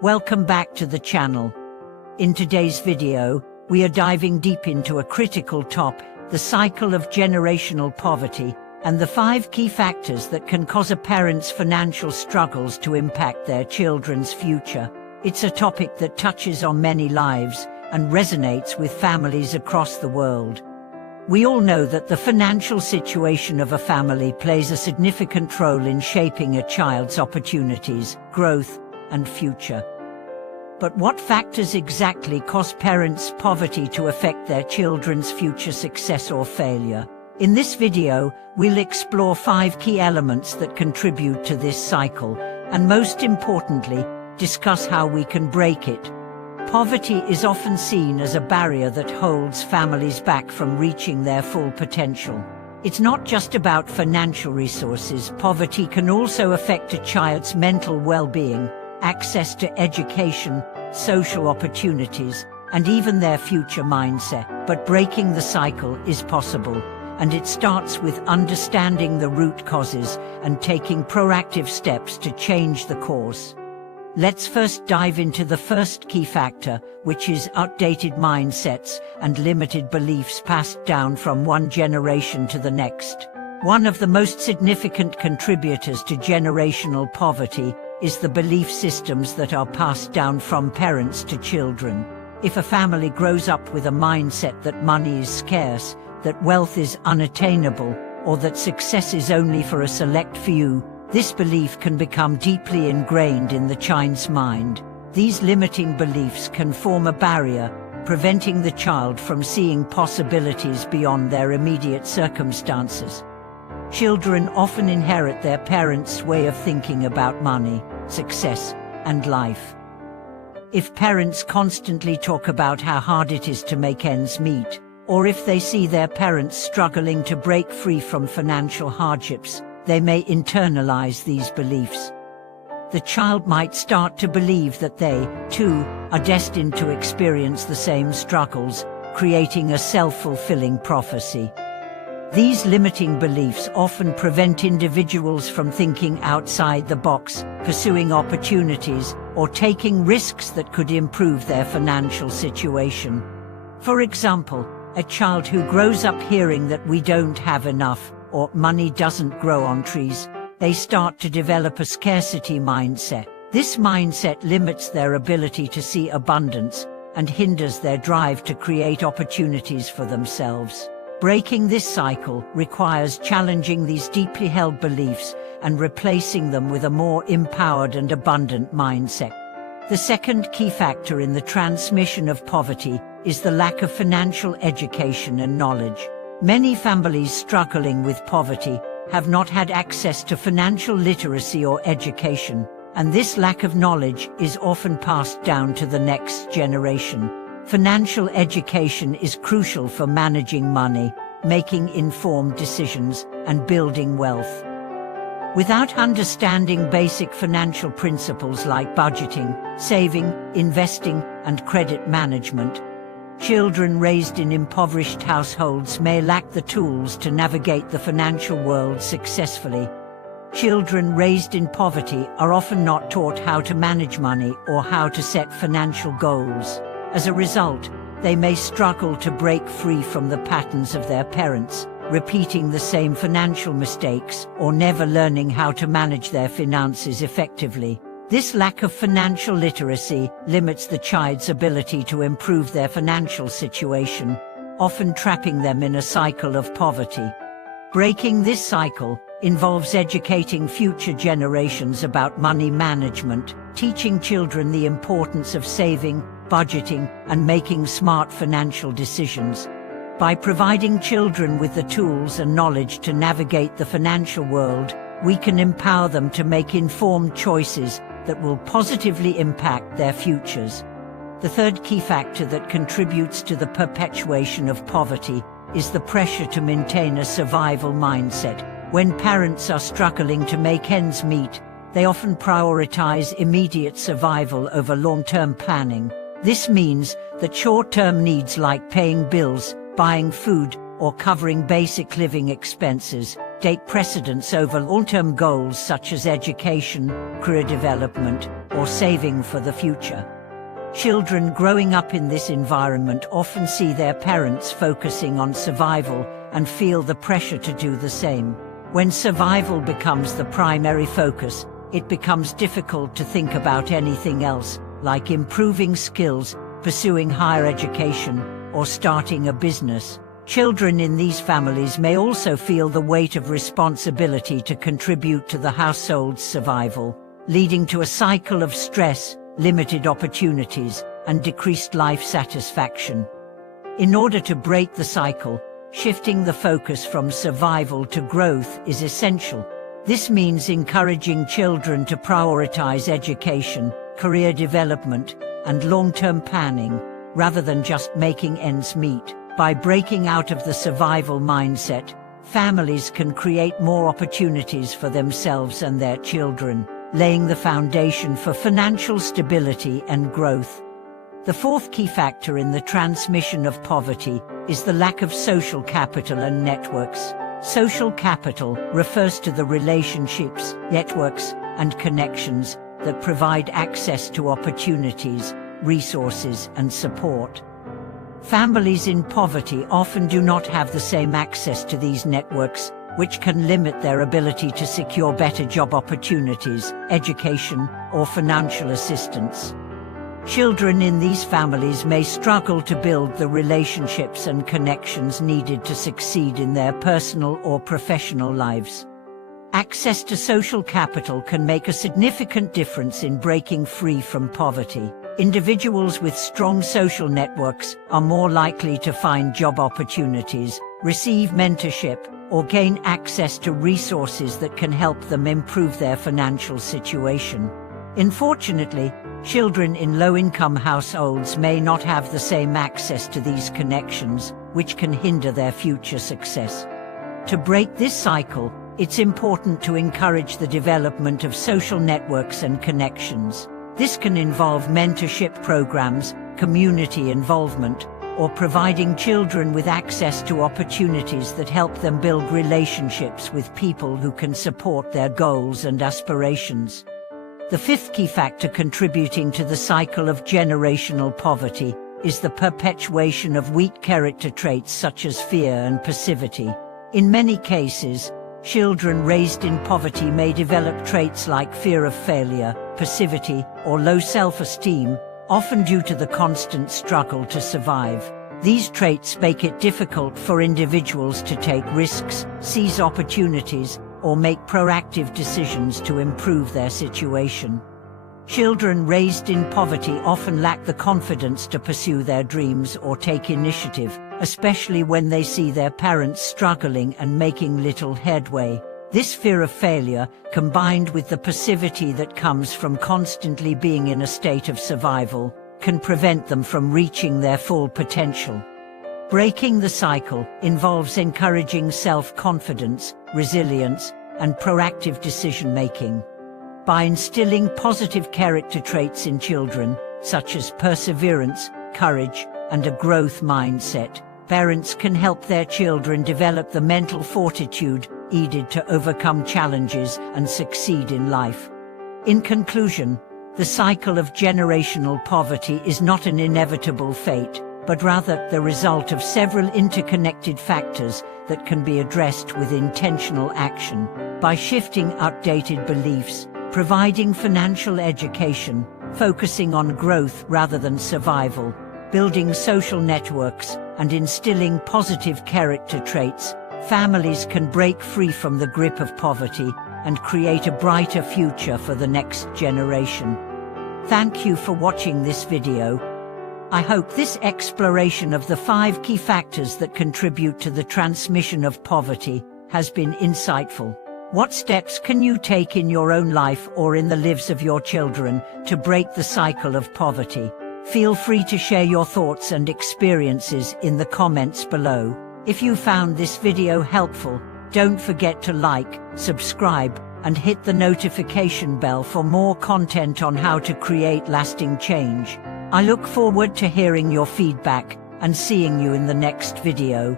Welcome back to the channel. In today's video, we are diving deep into a critical topic, the cycle of generational poverty, and the 5 key factors that can cause a parent's financial struggles to impact their children's future. It's a topic that touches on many lives and resonates with families across the world. We all know that the financial situation of a family plays a significant role in shaping a child's opportunities, growth, and future. But what factors exactly cause parents' poverty to affect their children's future success or failure? In this video, we'll explore 5 key elements that contribute to this cycle, and most importantly, discuss how we can break it. Poverty is often seen as a barrier that holds families back from reaching their full potential. It's not just about financial resources. Poverty can also affect a child's mental well-being, access to education, social opportunities, and even their future mindset. But breaking the cycle is possible, and it starts with understanding the root causes and taking proactive steps to change the course. Let's first dive into the first key factor, which is outdated mindsets and limited beliefs passed down from one generation to the next. One of the most significant contributors to generational poverty is the belief systems that are passed down from parents to children. If a family grows up with a mindset that money is scarce, that wealth is unattainable, or that success is only for a select few, this belief can become deeply ingrained in the child's mind. These limiting beliefs can form a barrier, preventing the child from seeing possibilities beyond their immediate circumstances. Children often inherit their parents' way of thinking about money, success, and life. If parents constantly talk about how hard it is to make ends meet, or if they see their parents struggling to break free from financial hardships, they may internalize these beliefs. The child might start to believe that they, too, are destined to experience the same struggles, creating a self-fulfilling prophecy. These limiting beliefs often prevent individuals from thinking outside the box, pursuing opportunities, or taking risks that could improve their financial situation. For example, a child who grows up hearing that we don't have enough, or money doesn't grow on trees, they start to develop a scarcity mindset. This mindset limits their ability to see abundance and hinders their drive to create opportunities for themselves. Breaking this cycle requires challenging these deeply held beliefs and replacing them with a more empowered and abundant mindset. The second key factor in the transmission of poverty is the lack of financial education and knowledge. Many families struggling with poverty have not had access to financial literacy or education, and this lack of knowledge is often passed down to the next generation. Financial education is crucial for managing money, making informed decisions, and building wealth. Without understanding basic financial principles like budgeting, saving, investing, and credit management, children raised in impoverished households may lack the tools to navigate the financial world successfully. Children raised in poverty are often not taught how to manage money or how to set financial goals. As a result, they may struggle to break free from the patterns of their parents, repeating the same financial mistakes or never learning how to manage their finances effectively. This lack of financial literacy limits the child's ability to improve their financial situation, often trapping them in a cycle of poverty. Breaking this cycle involves educating future generations about money management, teaching children the importance of saving, budgeting, and making smart financial decisions. By providing children with the tools and knowledge to navigate the financial world, we can empower them to make informed choices that will positively impact their futures. The third key factor that contributes to the perpetuation of poverty is the pressure to maintain a survival mindset. When parents are struggling to make ends meet, they often prioritize immediate survival over long-term planning. This means that short-term needs like paying bills, buying food, or covering basic living expenses take precedence over long-term goals such as education, career development, or saving for the future. Children growing up in this environment often see their parents focusing on survival and feel the pressure to do the same. When survival becomes the primary focus, it becomes difficult to think about anything else, like improving skills, pursuing higher education, or starting a business. Children in these families may also feel the weight of responsibility to contribute to the household's survival, leading to a cycle of stress, limited opportunities, and decreased life satisfaction. In order to break the cycle, shifting the focus from survival to growth is essential. This means encouraging children to prioritize education, career development, and long-term planning, rather than just making ends meet. By breaking out of the survival mindset, families can create more opportunities for themselves and their children, laying the foundation for financial stability and growth. The fourth key factor in the transmission of poverty is the lack of social capital and networks. Social capital refers to the relationships, networks, and connections that provide access to opportunities, resources, and support. Families in poverty often do not have the same access to these networks, which can limit their ability to secure better job opportunities, education, or financial assistance. Children in these families may struggle to build the relationships and connections needed to succeed in their personal or professional lives. Access to social capital can make a significant difference in breaking free from poverty. Individuals with strong social networks are more likely to find job opportunities, receive mentorship, or gain access to resources that can help them improve their financial situation. Unfortunately, children in low-income households may not have the same access to these connections, which can hinder their future success. To break this cycle, it's important to encourage the development of social networks and connections. This can involve mentorship programs, community involvement, or providing children with access to opportunities that help them build relationships with people who can support their goals and aspirations. The fifth key factor contributing to the cycle of generational poverty is the perpetuation of weak character traits such as fear and passivity. In many cases, children raised in poverty may develop traits like fear of failure, passivity, or low self-esteem, often due to the constant struggle to survive. These traits make it difficult for individuals to take risks, seize opportunities, or make proactive decisions to improve their situation. Children raised in poverty often lack the confidence to pursue their dreams or take initiative, especially when they see their parents struggling and making little headway. This fear of failure, combined with the passivity that comes from constantly being in a state of survival, can prevent them from reaching their full potential. Breaking the cycle involves encouraging self-confidence, resilience, and proactive decision-making. By instilling positive character traits in children, such as perseverance, courage, and a growth mindset, parents can help their children develop the mental fortitude needed to overcome challenges and succeed in life. In conclusion, the cycle of generational poverty is not an inevitable fate, but rather the result of several interconnected factors that can be addressed with intentional action. By shifting outdated beliefs, providing financial education, focusing on growth rather than survival, building social networks, and instilling positive character traits, families can break free from the grip of poverty and create a brighter future for the next generation. Thank you for watching this video. I hope this exploration of the 5 key factors that contribute to the transmission of poverty has been insightful. What steps can you take in your own life or in the lives of your children to break the cycle of poverty? Feel free to share your thoughts and experiences in the comments below. If you found this video helpful, don't forget to like, subscribe, and hit the notification bell for more content on how to create lasting change. I look forward to hearing your feedback and seeing you in the next video.